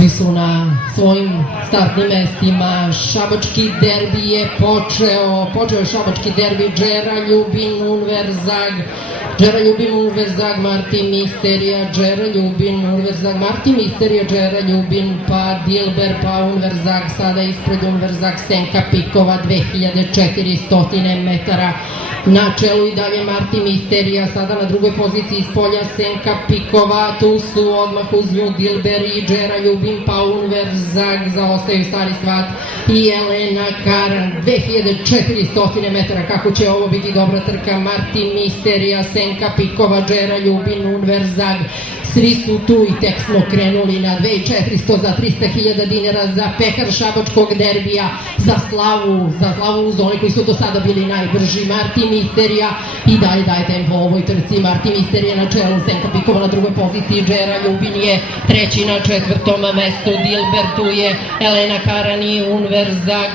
Svi su na svojim startnim mestima. Šabački derbi je počeo je šabački derbi. Džera Ljubin, Univerzag, Džera Ljubin, Univerzag, Martin Misterija, Džera Ljubin, Univerzag, Martin Misterija, Džera Ljubin, pa Dilber, pa Univerzag, sada ispred Univerzag Senka Pikova, 2400 metara. Na čelu i dalje Martin Misterija, sada na drugoj poziciji iz polja Senka Pikova, tu su odmah uz nju Dilber i Džera Ljubin, pa Univerzag, zaostaju Stari Svat i Elena Karan, 2400 metara. Kako će ovo biti dobra trka? Martin Misterija, Senka Pikova, Džera Ljubin, Univerzag, svi su tu i tek smo krenuli na 2400 za 300.000 dinara za pehar šabačkog derbija, za slavu uz oni koji su do sada bili najbrži. Martin Misterija i dalje daje tempo ovoj trci. Martin Misterija na čelu, Senka Pikova na drugoj poziciji, Džera Ljubin je treći na četvrtom mestu, Dilber, tu je Elena Karan i Univerzag,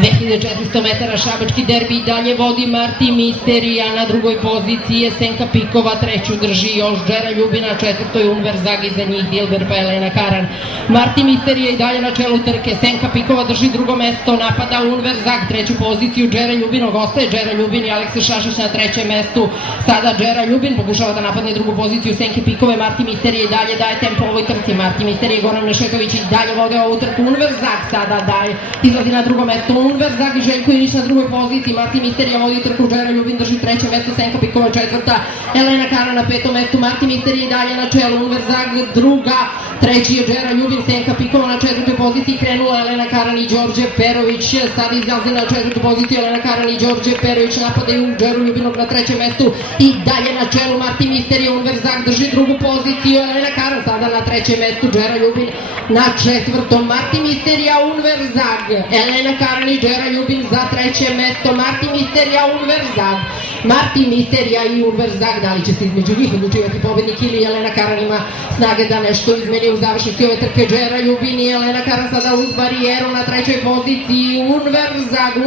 2400 metara šabački derbi i dalje vodi Martin Misterija, na drugoj poziciji je Senka Pikova, treću drži još Džera Ljubin, na četvrtoj Univerzag, iza njih Dilber pa Elena Karan. Martin Misterija i dalje na čelu trke, Senka Pikova drži drugo mesto, napada Univerzag, treću poziciju Džera Ljubin, ostaje Džera Ljubin i Aleksa Šašić na trećem mestu. Sada Džera Ljubin pokušava da napadne drugu poziciju Senke Pikove. Martin Misterija i dalje daje tempo ovoj trci. Martin Misterija i Goran Nešetović i dalje vode ovu trku. Univerzag sada izlazi na drugo mesto. Univerzag i Željko Ilić na drugoj poziciji. Martin Misterija vodi trku, Džera Ljubin drži treće mesto, Senka Pikova četvrta, Elena Karan na petom mestu. Martin Misterija i dalje na čelu, Univerzag druga, treći je Džera Ljubin, Senka Pikova na četvrtoj poziciji, krenula Elena Karan i Đorđe Perović, sada izlazi na četvrtu poziciju Elena Karan i Đorđe Perović, napadaju Džeru Ljubinog na trećem mestu i dalje na čelu Martin Misterija. Univerzag drži drugu poziciju, Elena Karan sada na trećem mestu, Džera Ljubin na četvrtom, Martin Misterija, Univerzag, Elena Karan i Džera Ljubin za treće mesto, Martin Misterija, Univerzag, Martin Misterija i Univerzag, da li će se između njih odlučivati pobednik ili Elena Karan ima snage da nešto izmeni u završnici ove trke. Džera Ljubin i Elena Karan sada uz barijeru na trećoj poziciji,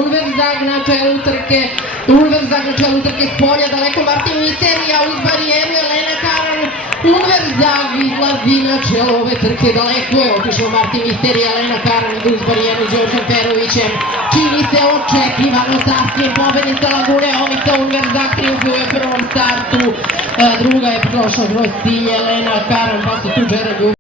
Univerzag na čelu trke, Univerzag na čelu trke s polja, daleko Martin Misterija uz barijeru, Elena Karan, Univerzag izlazi na čelo ove trke, daleko je otišao Martin Misterija, Elena Karan ide uz barijeru s Đorđem Perovićem, čini se očekivano sasvim pobednica Lagune Omica. Univerzag triumfuje u prvom startu, druga je prošla kroz cilj Elena Karan, pa su tu Džera Ljubin.